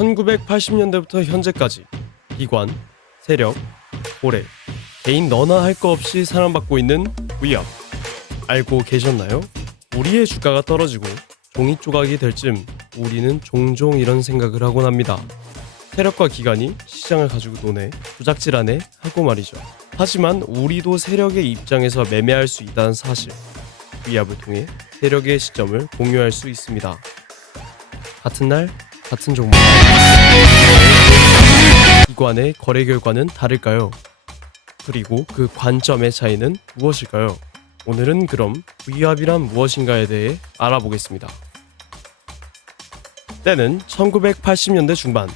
1980년대부터 현재까지 기관, 세력, 고래, 개인 너나 할 거 없이 사랑받고 있는 V업. 알고 계셨나요? 우리의 주가가 떨어지고 종이 조각이 될 즈음 우리는 종종 이런 생각을 하곤 합니다. 세력과 기관이 시장을 가지고 노네, 조작질하네 하고 말이죠. 하지만 우리도 세력의 입장에서 매매할 수 있다는 사실, V업을 통해 세력의 시점을 공유할 수 있습니다. 같은 날, 같은 종목, 기관의 거래 결과는 다를까요? 그리고 그 관점의 차이는 무엇일까요? 오늘은 그럼 V업이란 무엇인가에 대해 알아보겠습니다. 때는 1980년대 중반,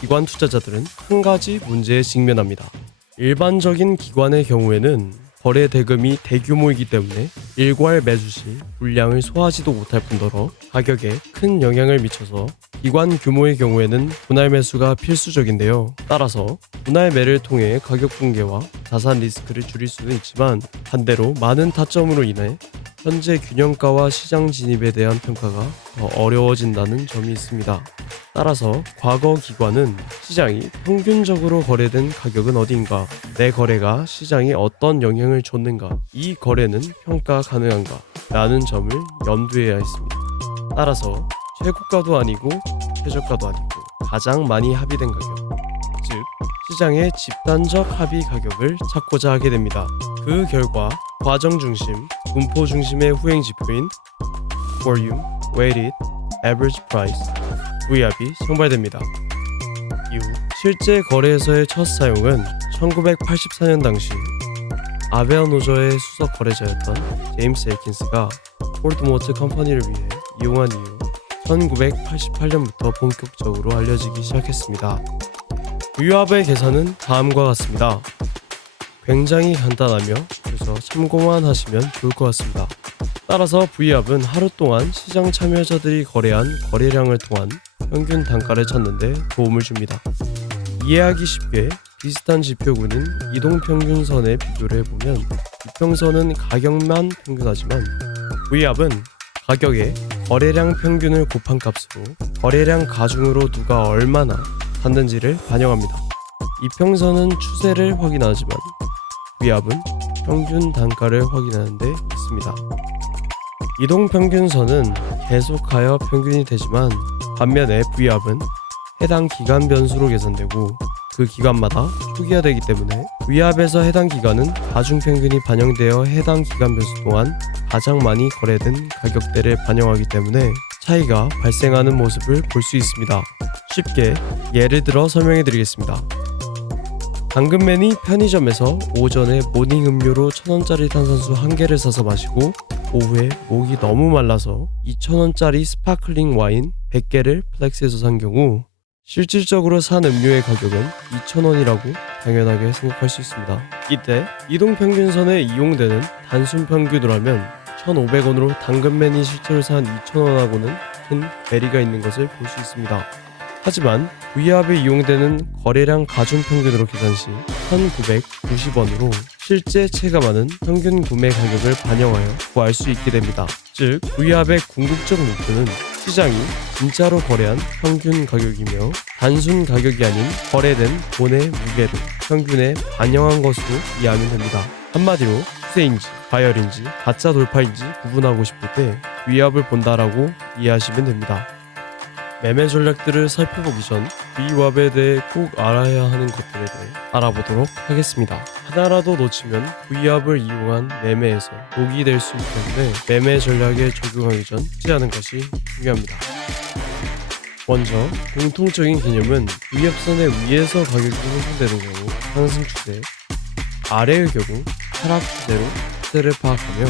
기관 투자자들은 한 가지 문제에 직면합니다. 일반적인 기관의 경우에는 거래 대금이 대규모이기 때문에 일괄 매수 시 물량을 소화하지도 못할 뿐더러 가격에 큰 영향을 미쳐서 기관 규모의 경우에는 분할 매수가 필수적인데요. 따라서 분할 매를 통해 가격 붕괴와 자산 리스크를 줄일 수는 있지만 반대로 많은 타점으로 인해 현재 균형가와 시장 진입에 대한 평가가 더 어려워진다는 점이 있습니다. 따라서 과거 기관은 시장이 평균적으로 거래된 가격은 어디인가, 내 거래가 시장에 어떤 영향을 줬는가, 이 거래는 평가 가능한가 라는 점을 염두해야 했습니다. 따라서 최고가도 아니고 최저가도 아니고 가장 많이 합의된 가격, 즉 시장의 집단적 합의 가격을 찾고자 하게 됩니다. 그 결과 과정 중심, 분포 중심의 후행 지표인 Volume, Weighted Average Price V업이 성발됩니다. 이후 실제 거래에서의 첫 사용은 1984년 당시 아베아노저의 수석 거래자였던 제임스 에이킨스가 폴드모트 컴퍼니를 위해 이용한 이후 1988년부터 본격적으로 알려지기 시작했습니다. V업의 계산은 다음과 같습니다. 굉장히 간단하며 그래서 참고만 하시면 좋을 것 같습니다. 따라서 V업은 하루 동안 시장 참여자들이 거래한 거래량을 통한 평균 단가를 찾는 데 도움을 줍니다. 이해하기 쉽게 비슷한 지표군인 이동평균선에 비교를 해보면 이평선은 가격만 평균하지만 V업은 가격에 거래량 평균을 곱한 값으로 거래량 가중으로 누가 얼마나 샀는지를 반영합니다. 이평선은 추세를 확인하지만 V업은 평균 단가를 확인하는 데 있습니다. 이동평균선은 계속하여 평균이 되지만 반면에 V업은 해당 기간 변수로 계산되고 그 기간마다 초기화되기 때문에 V업에서 해당 기간은 가중평균이 반영되어 해당 기간 변수 동안 가장 많이 거래된 가격대를 반영하기 때문에 차이가 발생하는 모습을 볼 수 있습니다. 쉽게 예를 들어 설명해 드리겠습니다. 당근맨이 편의점에서 오전에 모닝 음료로 1,000원짜리 탄산수 1개를 사서 마시고 오후에 목이 너무 말라서 2,000원짜리 스파클링 와인 100개를 플렉스에서 산 경우 실질적으로 산 음료의 가격은 2,000원이라고 당연하게 생각할 수 있습니다. 이때 이동평균선에 이용되는 단순 평균으로 하면 1,500원으로 당근맨이 실제로 산 2,000원하고는 큰 괴리가 있는 것을 볼 수 있습니다. 하지만 V업에 이용되는 거래량 가중평균으로 계산 시 1,990원으로 실제 체감하는 평균 구매 가격을 반영하여 구할 수 있게 됩니다. 즉 V업의 궁극적 목표는 시장이 진짜로 거래한 평균 가격이며 단순 가격이 아닌 거래된 돈의 무게를 평균에 반영한 것으로 이해하면 됩니다. 한마디로 추세인지 과열인지 가짜 돌파인지 구분하고 싶을 때 V업을 본다라고 이해하시면 됩니다. 매매 전략들을 살펴보기 전 V업에 대해 꼭 알아야 하는 것들에 대해 알아보도록 하겠습니다. 하나라도 놓치면 V업을 이용한 매매에서 독이 될 수 있기 때문에 매매 전략에 적용하기 전 주의하는 것이 중요합니다. 먼저 공통적인 개념은 V업선의 위에서 가격이 형성되는 경우 상승 추세, 아래의 경우 하락 추세로 추세를 파악하며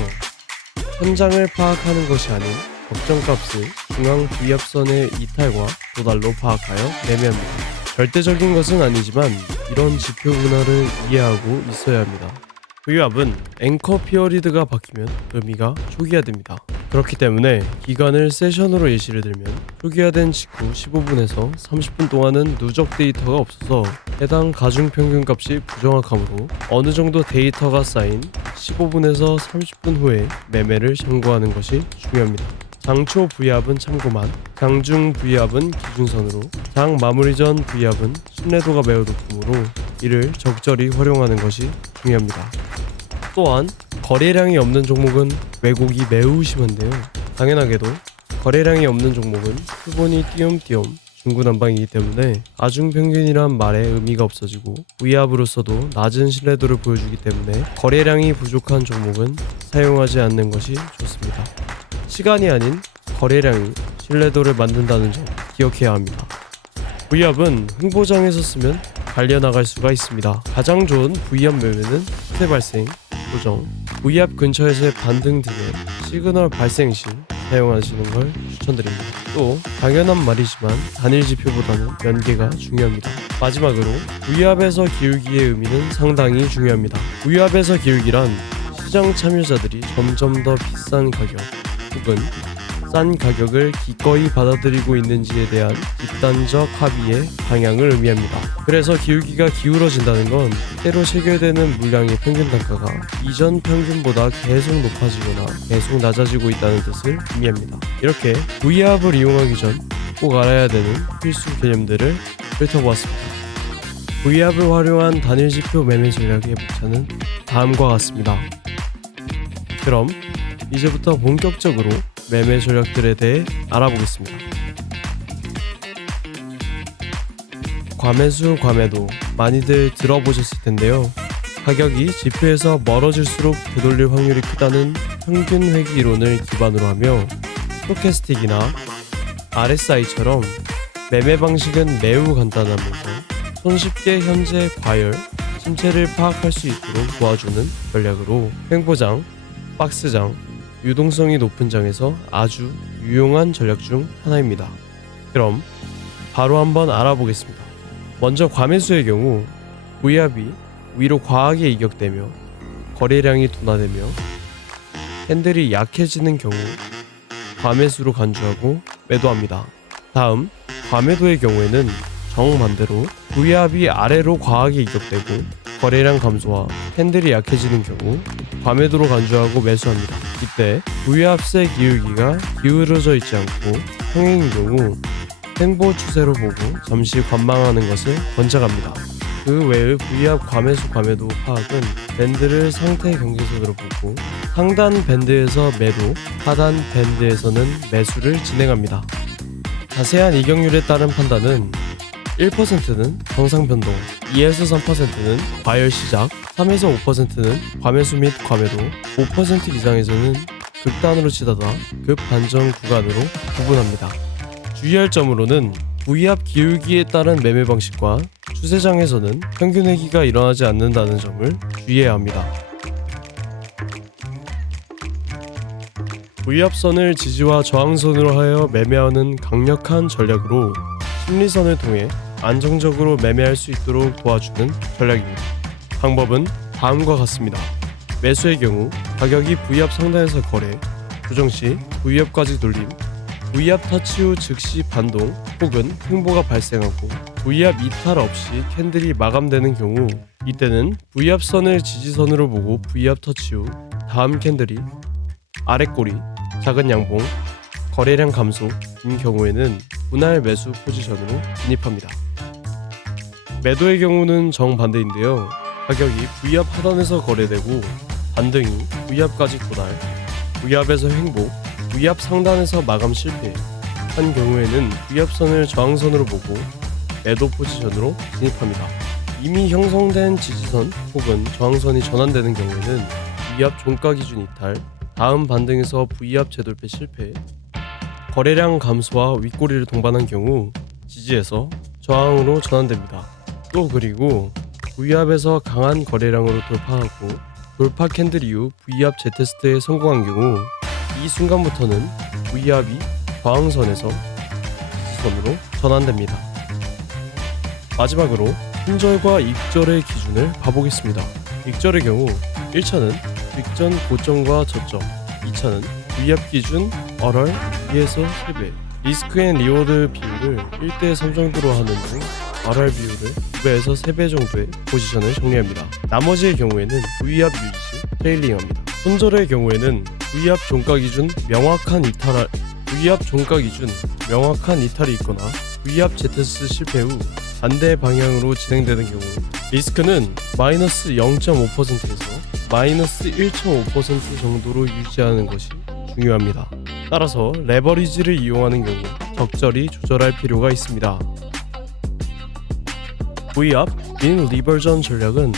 현장을 파악하는 것이 아닌 적정값을 중앙 V업선의 이탈과 도달로 파악하여 매매합니다. 절대적인 것은 아니지만 이런 지표 문화를 이해하고 있어야 합니다. V업은 앵커 피어리드가 바뀌면 의미가 초기화됩니다. 그렇기 때문에 기간을 세션으로 예시를 들면 초기화된 직후 15분에서 30분 동안은 누적 데이터가 없어서 해당 가중평균값이 부정확하므로 어느 정도 데이터가 쌓인 15분에서 30분 후에 매매를 참고하는 것이 중요합니다. 장초 V업은 참고만, 장중 V업은 기준선으로, 장 마무리 전 V압은 신뢰도가 매우 높으므로 이를 적절히 활용하는 것이 중요합니다. 또한 거래량이 없는 종목은 왜곡이 매우 심한데요. 당연하게도 거래량이 없는 종목은 표본이 띄엄띄엄 중구난방이기 때문에 아중평균이란 말에 의미가 없어지고 V압으로서도 낮은 신뢰도를 보여주기 때문에 거래량이 부족한 종목은 사용하지 않는 것이 좋습니다. 시간이 아닌 거래량이 신뢰도를 만든다는 점 기억해야 합니다. V압은 흥보장에서 쓰면 갈려나갈 수가 있습니다. 가장 좋은 V압 매매는 시세 발생, 고정, V압 근처에서의 반등 등의 시그널 발생 시 사용하시는 걸 추천드립니다. 또 당연한 말이지만 단일 지표보다는 연계가 중요합니다. 마지막으로 V압에서 기울기의 의미는 상당히 중요합니다. V압에서 기울기란 시장 참여자들이 점점 더 비싼 가격 혹은 싼 가격을 기꺼이 받아들이고 있는지에 대한 집단적 합의의 방향을 의미합니다. 그래서 기울기가 기울어진다는 건 때로 체결되는 물량의 평균 단가가 이전 평균보다 계속 높아지거나 계속 낮아지고 있다는 뜻을 의미합니다. 이렇게 V압을 이용하기 전 꼭 알아야 되는 필수 개념들을 훑어보았습니다. V압을 활용한 단일지표 매매 전략의 목차는 다음과 같습니다. 그럼 이제부터 본격적으로 매매 전략들에 대해 알아보겠습니다. 과매수, 과매도 많이들 들어보셨을 텐데요. 가격이 지표에서 멀어질수록 되돌릴 확률이 크다는 평균 회귀 이론을 기반으로 하며 스토캐스틱이나 RSI처럼 매매 방식은 매우 간단하면서 손쉽게 현재 과열, 침체를 파악할 수 있도록 도와주는 전략으로 횡보장, 박스장, 유동성이 높은 장에서 아주 유용한 전략 중 하나입니다. 그럼 바로 한번 알아보겠습니다. 먼저 과매수의 경우 V압이 위로 과하게 이격되며 거래량이 둔화되며 캔들이 약해지는 경우 과매수로 간주하고 매도합니다. 다음 과매도의 경우에는 정반대로 V압이 아래로 과하게 이격되고 거래량 감소와 캔들이 약해지는 경우 과매도로 간주하고 매수합니다. 이때 V압세 기울기가 기울어져 있지 않고 평행인 경우 횡보 추세로 보고 잠시 관망하는 것을 권장합니다. 그 외의 V압 과매수 과매도 파악은 밴드를 상태 경계선으로 보고 상단 밴드에서 매도, 하단 밴드에서는 매수를 진행합니다. 자세한 이격률에 따른 판단은 1%는 정상 변동, 2에서 3%는 과열 시작, 3에서 5%는 과매수 및 과매도, 5% 이상에서는 극단으로 치닫아 급반전 구간으로 구분합니다. 주의할 점으로는 V압 기울기에 따른 매매 방식과 추세장에서는 평균 회귀가 일어나지 않는다는 점을 주의해야 합니다. V압선을 지지와 저항선으로 하여 매매하는 강력한 전략으로 심리선을 통해 안정적으로 매매할 수 있도록 도와주는 전략입니다. 방법은 다음과 같습니다. 매수의 경우 가격이 V압 상단에서 거래, 조정 시 V압까지 돌림, V압 터치 후 즉시 반동 혹은 횡보가 발생하고 V압 이탈 없이 캔들이 마감되는 경우 이때는 V압선을 지지선으로 보고 V압 터치 후 다음 캔들이 아랫꼬리, 작은 양봉, 거래량 감소인 경우에는 분할 매수 포지션으로 진입합니다. 매도의 경우는 정반대인데요. 가격이 V압 하단에서 거래되고 반등이 V압까지 도달, V압에서 횡보, V압 상단에서 마감 실패 한 경우에는 V압선을 저항선으로 보고 매도 포지션으로 진입합니다. 이미 형성된 지지선 혹은 저항선이 전환되는 경우에는 V압 종가 기준 이탈, 다음 반등에서 V압 재돌파 실패, 거래량 감소와 윗꼬리를 동반한 경우 지지에서 저항으로 전환됩니다. 또 그리고 V압에서 강한 거래량으로 돌파하고 돌파 캔들 이후 V압 재테스트에 성공한 경우 이 순간부터는 V압이 저항선에서 지지선으로 전환됩니다. 마지막으로 순절과 익절의 기준을 봐보겠습니다. 익절의 경우 1차는 직전 고점과 저점, 2차는 V압 기준 RR 2에서 3배, 리스크 앤 리워드 비율을 1대3 정도로 하는 등 RR 비율을 2배에서 3배 정도의 포지션을 정리합니다. 나머지의 경우에는 V압 유지 시 트레일링합니다. 손절의 경우에는 V압 종가 기준 명확한 이탈, V압 종가 기준 명확한 이탈이 있거나 V압 ZS 실패 후 반대 방향으로 진행되는 경우 리스크는 마이너스 0.5%에서 마이너스 1.5% 정도로 유지하는 것이 중요합니다. 따라서 레버리지를 이용하는 경우 적절히 조절할 필요가 있습니다. V압 인 리버전 전략은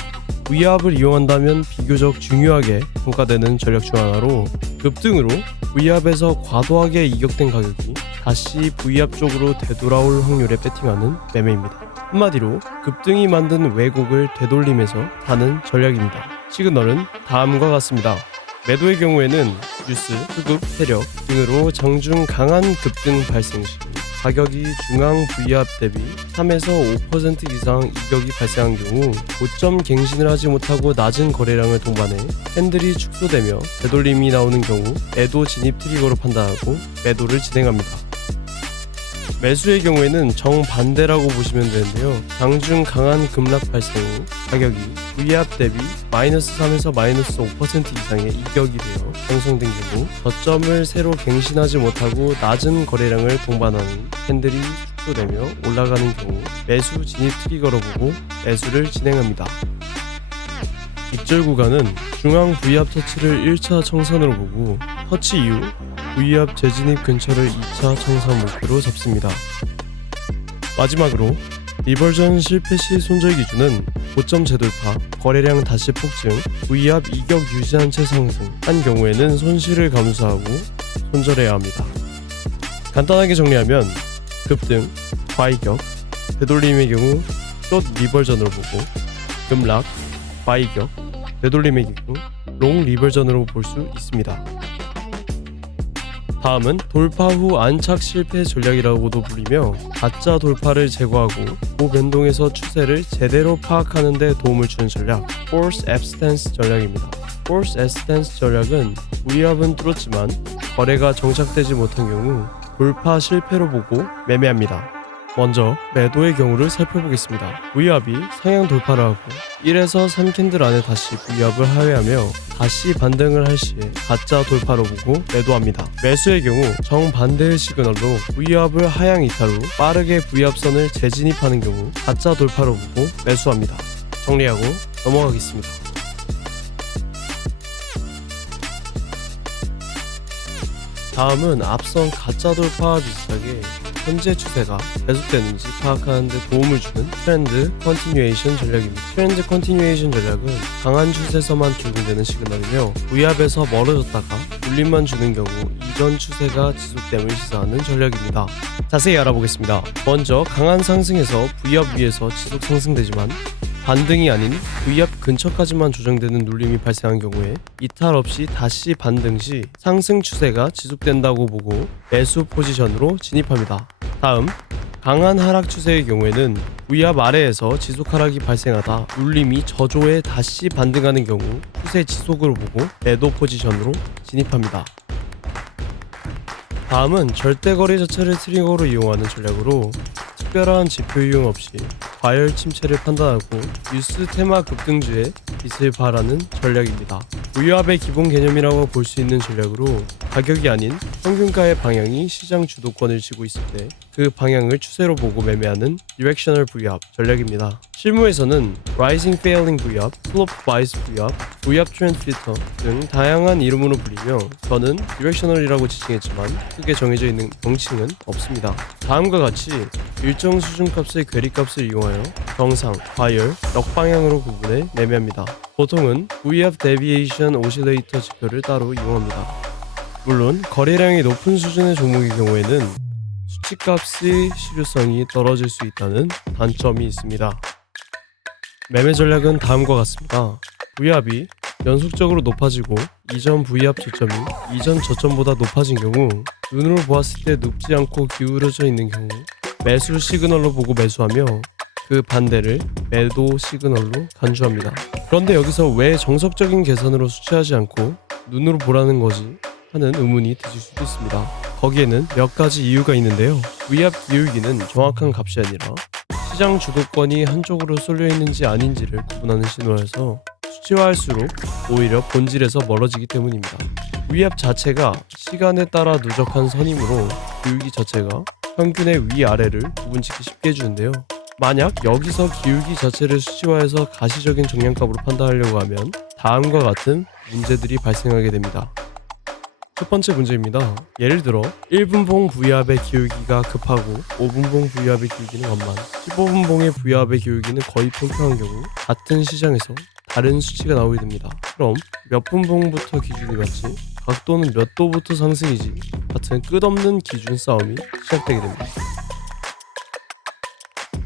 V압을 이용한다면 비교적 중요하게 평가되는 전략 중 하나로 급등으로 V압에서 과도하게 이격된 가격이 다시 V압 쪽으로 되돌아올 확률에 배팅하는 매매입니다. 한마디로 급등이 만든 왜곡을 되돌림해서 사는 전략입니다. 시그널은 다음과 같습니다. 매도의 경우에는 뉴스, 수급, 세력 등으로 장중 강한 급등 발생 시 가격이 중앙 V압 대비 3에서 5% 이상 이격이 발생한 경우 고점 갱신을 하지 못하고 낮은 거래량을 동반해 캔들이 축소되며 되돌림이 나오는 경우 매도 진입 트리거로 판단하고 매도를 진행합니다. 매수의 경우에는 정반대라고 보시면 되는데요. 장중 강한 급락 발생 후 가격이 V압 대비 마이너스 3에서 마이너스 5% 이상의 이격이 되어 형성된 경우 저점을 새로 갱신하지 못하고 낮은 거래량을 동반하는 캔들이 축소되며 올라가는 경우 매수 진입 트리거로 보고 매수를 진행합니다. 익절 구간은 중앙 V압 터치를 1차 청산으로 보고 터치 이후 V압 재진입 근처를 2차 청산 목표로 잡습니다. 마지막으로 리버전 실패 시 손절 기준은 고점 재돌파, 거래량 다시 폭증, V압 이격 유지한 채 상승한 경우에는 손실을 감수하고 손절해야 합니다. 간단하게 정리하면 급등, 과이격, 되돌림의 경우 숏 리버전으로 보고 급락, 과이격, 되돌림의 경우 롱 리버전으로 볼 수 있습니다. 다음은 돌파 후 안착 실패 전략이라고도 불리며 가짜 돌파를 제거하고 고변동에서 추세를 제대로 파악하는 데 도움을 주는 전략 Force Abstance 전략입니다. Force Abstance 전략은 V압은 뚫었지만 거래가 정착되지 못한 경우 돌파 실패로 보고 매매합니다. 먼저 매도의 경우를 살펴보겠습니다. V압이 상향 돌파를 하고 1에서 3캔들 안에 다시 V압을 하회하며 다시 반등을 할 시에 가짜 돌파로 보고 매도합니다. 매수의 경우 정반대의 시그널로 V압을 하향 이탈 후 빠르게 V압선을 재진입하는 경우 가짜 돌파로 보고 매수합니다. 정리하고 넘어가겠습니다. 다음은 앞선 가짜 돌파와 비슷하게 현재 추세가 계속되는지 파악하는 데 도움을 주는 트렌드 컨티뉴에이션 전략입니다. 트렌드 컨티뉴에이션 전략은 강한 추세에서만 적용되는 시그널이며 V압에서 멀어졌다가 울림만 주는 경우 이전 추세가 지속됨을 시사하는 전략입니다. 자세히 알아보겠습니다. 먼저 강한 상승에서 V압 위에서 지속 상승되지만 반등이 아닌 V압 근처까지만 조정되는 눌림이 발생한 경우에 이탈 없이 다시 반등 시 상승 추세가 지속된다고 보고 매수 포지션으로 진입합니다. 다음 강한 하락 추세의 경우에는 V압 아래에서 지속 하락이 발생하다 눌림이 저조해 다시 반등하는 경우 추세 지속으로 보고 매도 포지션으로 진입합니다. 다음은 절대거래 자체를 트리거로 이용하는 전략으로 특별한 지표 이용 없이 과열 침체를 판단하고 뉴스 테마 급등주에 빛을 발하는 전략입니다. V압의 기본 개념이라고 볼 수 있는 전략으로 가격이 아닌 평균가의 방향이 시장 주도권을 쥐고 있을 때 그 방향을 추세로 보고 매매하는 디렉셔널 V압 전략입니다. 실무에서는 Rising Failing V압, Slope Wise V압, V압 Trend Filter 등 다양한 이름으로 불리며 저는 디렉셔널이라고 지칭했지만 크게 정해져 있는 명칭은 없습니다. 다음과 같이 일정 수준 값의 괴리값을 이용하여 정상, 과열, 역방향으로 구분해 매매합니다. 보통은 V압 Deviation Oscillator 지표를 따로 이용합니다. 물론 거래량이 높은 수준의 종목의 경우에는 수치값의 실효성이 떨어질 수 있다는 단점이 있습니다. 매매 전략은 다음과 같습니다. V압이 연속적으로 높아지고 이전 V압 저점이 이전 저점보다 높아진 경우 눈으로 보았을 때 눕지 않고 기울어져 있는 경우 매수 시그널로 보고 매수하며 그 반대를 매도 시그널로 간주합니다. 그런데 여기서 왜 정석적인 계산으로 수치하지 않고 눈으로 보라는 거지 하는 의문이 드실 수도 있습니다. 거기에는 몇 가지 이유가 있는데요. V압 기울기는 정확한 값이 아니라 시장 주도권이 한쪽으로 쏠려 있는지 아닌지를 구분하는 신호여서 수치화할수록 오히려 본질에서 멀어지기 때문입니다. V압 자체가 시간에 따라 누적한 선이므로 기울기 자체가 평균의 위아래를 구분짓기 쉽게 해주는데요. 만약 여기서 기울기 자체를 수치화해서 가시적인 정량값으로 판단하려고 하면 다음과 같은 문제들이 발생하게 됩니다. 첫 번째 문제입니다. 예를 들어 1분봉 V압의 기울기가 급하고 5분봉 V압의 기울기는 완만, 15분봉의 V압의 기울기는 거의 평평한 경우 같은 시장에서 다른 수치가 나오게 됩니다. 그럼 몇 분봉부터 기준이 맞지? 각도는 몇 도부터 상승이지? 같은 끝없는 기준 싸움이 시작되게 됩니다.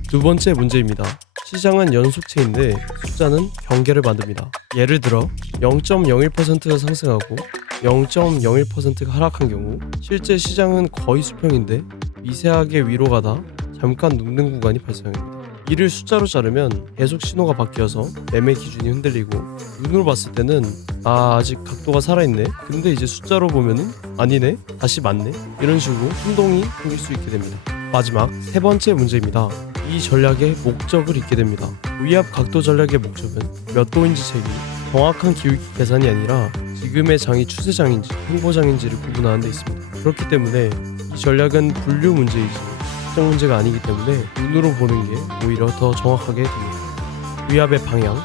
두 번째 문제입니다. 시장은 연속체인데 숫자는 경계를 만듭니다. 예를 들어 0.01%가 상승하고 0.01%가 하락한 경우 실제 시장은 거의 수평인데 미세하게 위로 가다 잠깐 눕는 구간이 발생합니다. 이를 숫자로 자르면 계속 신호가 바뀌어서 매매 기준이 흔들리고 눈으로 봤을 때는 아직 각도가 살아있네, 근데 이제 숫자로 보면은 아니네, 다시 맞네, 이런 식으로 혼동이 생길 수 있게 됩니다. 마지막 세 번째 문제입니다. 이 전략의 목적을 잊게 됩니다. V압 각도 전략의 목적은 몇 도인지 책이 정확한 기울기 계산이 아니라 지금의 장이 추세장인지 횡보장인지를 구분하는 데 있습니다. 그렇기 때문에 이 전략은 분류 문제이지 특정 문제가 아니기 때문에 눈으로 보는 게 오히려 더 정확하게 됩니다. V압의 방향,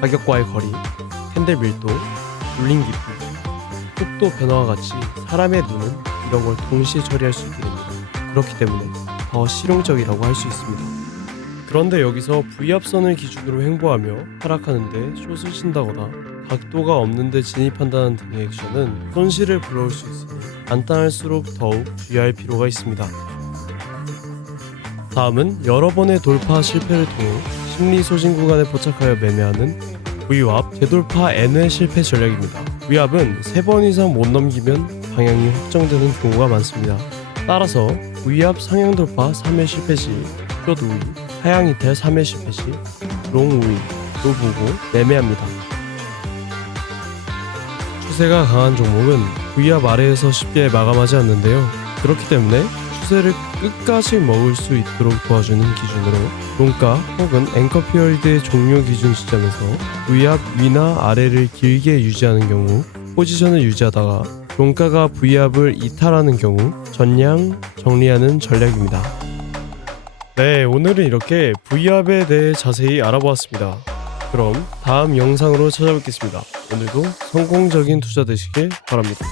가격과의 거리, 캔들 밀도, 눌림 깊이, 속도 변화와 같이 사람의 눈은 이런 걸 동시에 처리할 수 있게 됩니다. 그렇기 때문에 더 실용적이라고 할 수 있습니다. 그런데 여기서 V압선을 기준으로 횡보하며 하락하는데 숏을 친다거나 각도가 없는데 진입한다는 등의 액션은 손실을 불러올 수 있으니 간단할수록 더욱 주의할 필요가 있습니다. 다음은 여러 번의 돌파 실패를 통해 심리 소진 구간에 포착하여 매매하는 V압 재돌파 N회 실패 전략입니다. V압은 3번 이상 못 넘기면 방향이 확정되는 경우가 많습니다. 따라서 V압 상향 돌파 3회 실패 시 숏 우위, 하향 이탈 3회 실패 시 롱 우위로 보고 매매합니다. 추세가 강한 종목은 V압 아래에서 쉽게 마감하지 않는데요. 그렇기 때문에 추세를 끝까지 먹을 수 있도록 도와주는 기준으로 종가 혹은 앵커 피어리드의 종료 기준 시점에서 V압 위나 아래를 길게 유지하는 경우 포지션을 유지하다가 종가가 V압을 이탈하는 경우 전량 정리하는 전략입니다. 네, 오늘은 이렇게 V압에 대해 자세히 알아보았습니다. 그럼 다음 영상으로 찾아뵙겠습니다. 오늘도 성공적인 투자 되시길 바랍니다.